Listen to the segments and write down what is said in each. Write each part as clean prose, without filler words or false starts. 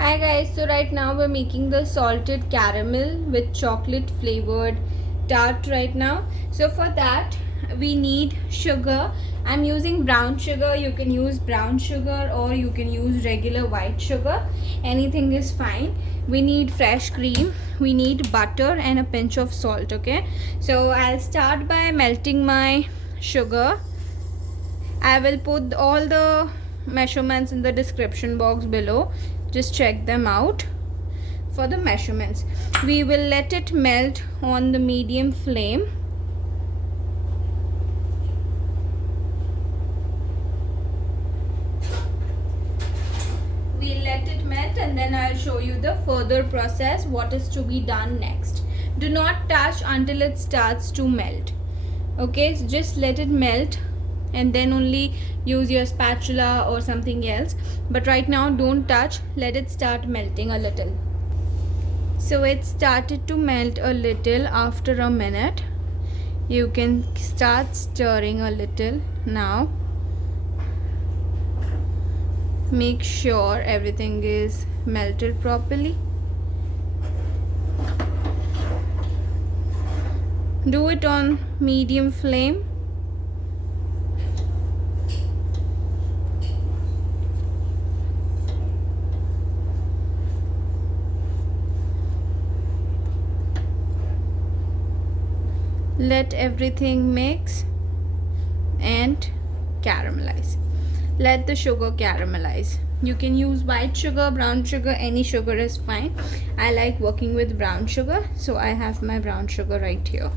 Hi guys, so right now we're making the salted caramel with chocolate flavored tart right now. So for that we need sugar. I'm using brown sugar. You can use brown sugar or you can use regular white sugar. Anything is fine. We need fresh cream. We need butter and a pinch of salt, okay? So I'll start by melting my sugar. I will put all the measurements in the description box below. Just check them out for the measurements. We will let it melt on the medium flame. We'll let it melt and then I'll show you the further process, what is to be done next. Do not touch until it starts to melt. Okay, so just let it melt and then only use your spatula or something else, but right now don't touch, let it start melting a little. So it started to melt a little. After a minute you can start stirring a little. Now make sure everything is melted properly. Do it on medium flame. Let everything mix and caramelize. Let the sugar caramelize. You can use white sugar, brown sugar, any sugar is fine. I like working with brown sugar, so I have my brown sugar right here.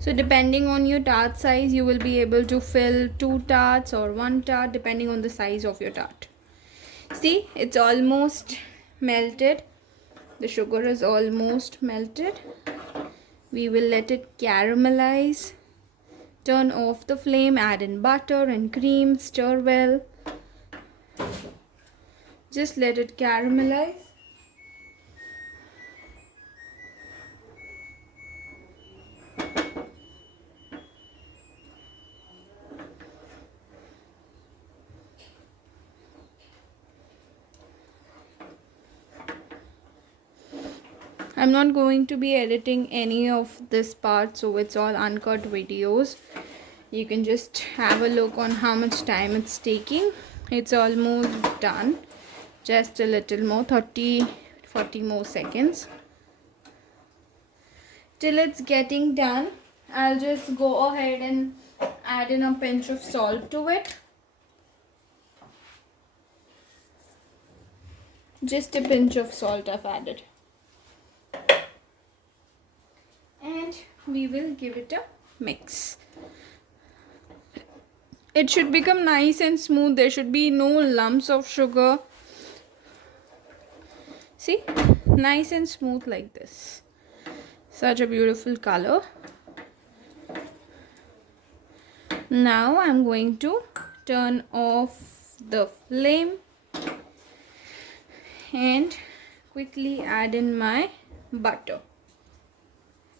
So depending on your tart size, you will be able to fill 2 tarts or 1 tart depending on the size of your tart. See, it's almost melted. The sugar is almost melted. We will let it caramelize. Turn off the flame, add in butter and cream, stir well. Just let it caramelize. I'm not going to be editing any of this part, so it's all uncut videos. You can just have a look on how much time it's taking. It's almost done. Just a little more, 30-40 more seconds till it's getting done. I'll just go ahead and add in a pinch of salt to it. Just a pinch of salt I've added. And we will give it a mix. It should become nice and smooth. There should be no lumps of sugar. See, nice and smooth like this. Such a beautiful color. Now I'm going to turn off the flame and quickly add in my butter.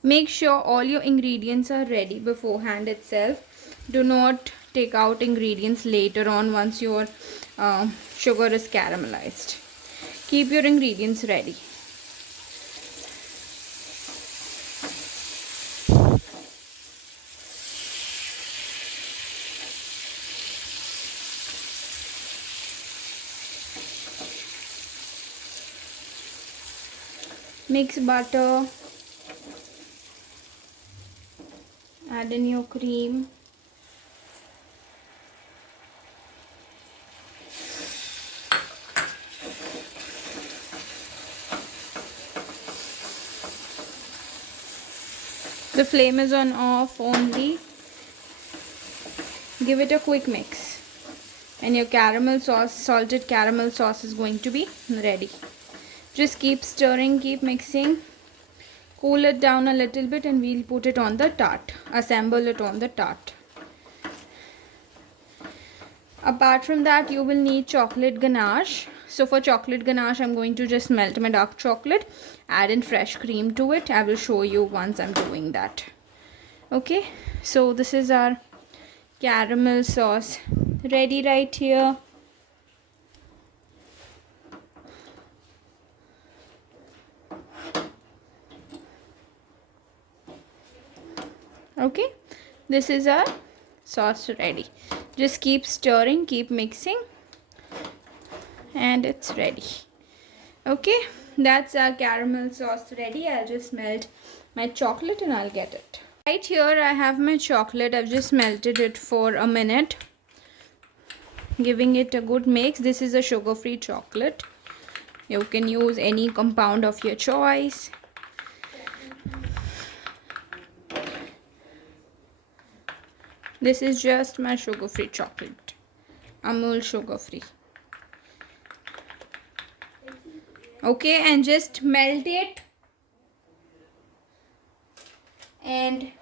Make sure all your ingredients are ready beforehand itself. Do not take out ingredients later on once your sugar is caramelized. Keep your ingredients ready. Mix butter. Add in your cream. The flame is on off only. Give it a quick mix and your caramel sauce, salted caramel sauce is going to be ready. Just keep stirring, keep mixing. Cool it down a little bit and we'll put it on the tart. Assemble it on the tart. Apart from that, you will need chocolate ganache. So for chocolate ganache, I'm going to just melt my dark chocolate, add in fresh cream to it. I will show you once I'm doing that. Okay, so this is our caramel sauce ready right here. Okay, this is our sauce ready. Just keep stirring, keep mixing, and it's ready. Okay, that's our caramel sauce ready. I'll just melt my chocolate and I'll get it. Right here I have my chocolate. I've just melted it for a minute, giving it a good mix. This is a sugar-free chocolate. You can use any compound of your choice. This is just my sugar-free chocolate, Amul sugar-free. Okay, and just melt it and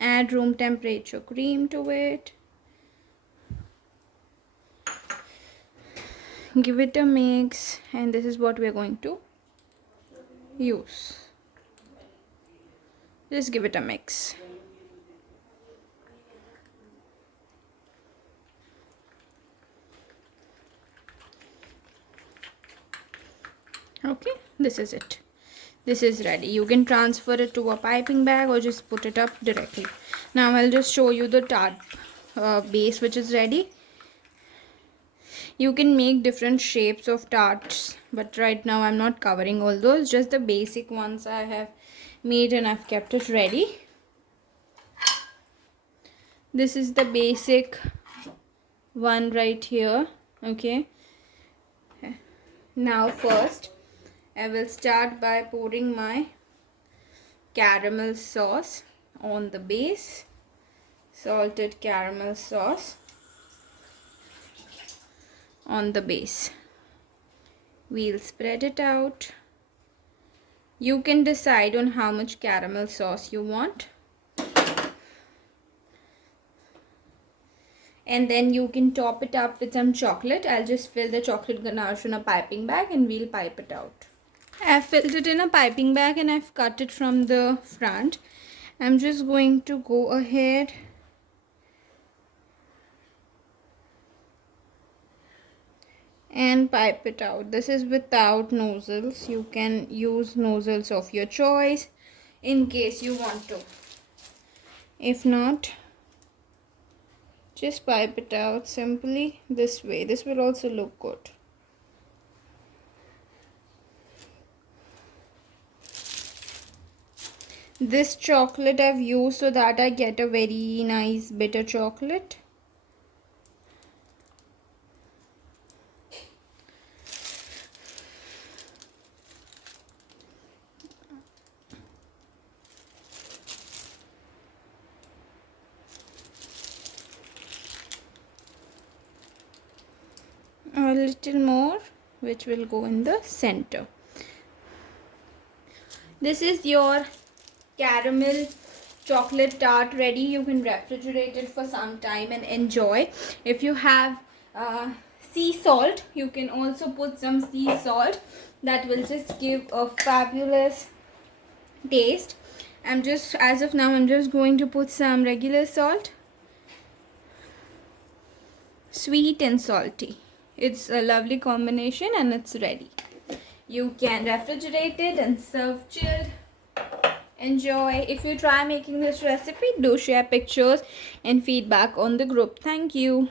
add room temperature cream to it. Give it a mix, and this is what we are going to use. Just give it a mix. Okay, this is it. This is ready. You can transfer it to a piping bag or just put it up directly. Now I'll just show you the tart base which is ready. You can make different shapes of tarts, but right now I'm not covering all those. Just the basic ones I have made and I've kept it ready. This is the basic one right here. Okay, now first I will start by pouring my caramel sauce on the base. Salted caramel sauce on the base. We'll spread it out. You can decide on how much caramel sauce you want. And then you can top it up with some chocolate. I'll just fill the chocolate ganache in a piping bag and we'll pipe it out. I've filled it in a piping bag and I've cut it from the front. I'm just going to go ahead and pipe it out. This is without nozzles. You can use nozzles of your choice in case you want to. If not, just pipe it out simply this way. This will also look good. This chocolate I've used so that I get a very nice bitter chocolate. A little more, which will go in the center. This is your caramel chocolate tart ready. You can refrigerate it for some time and enjoy. If you have sea salt, you can also put some sea salt. That will just give a fabulous taste. As of now, I'm just going to put some regular salt. Sweet and salty. It's a lovely combination and it's ready. You can refrigerate it and serve chilled. Enjoy. If you try making this recipe, do share pictures and feedback on the group. Thank you.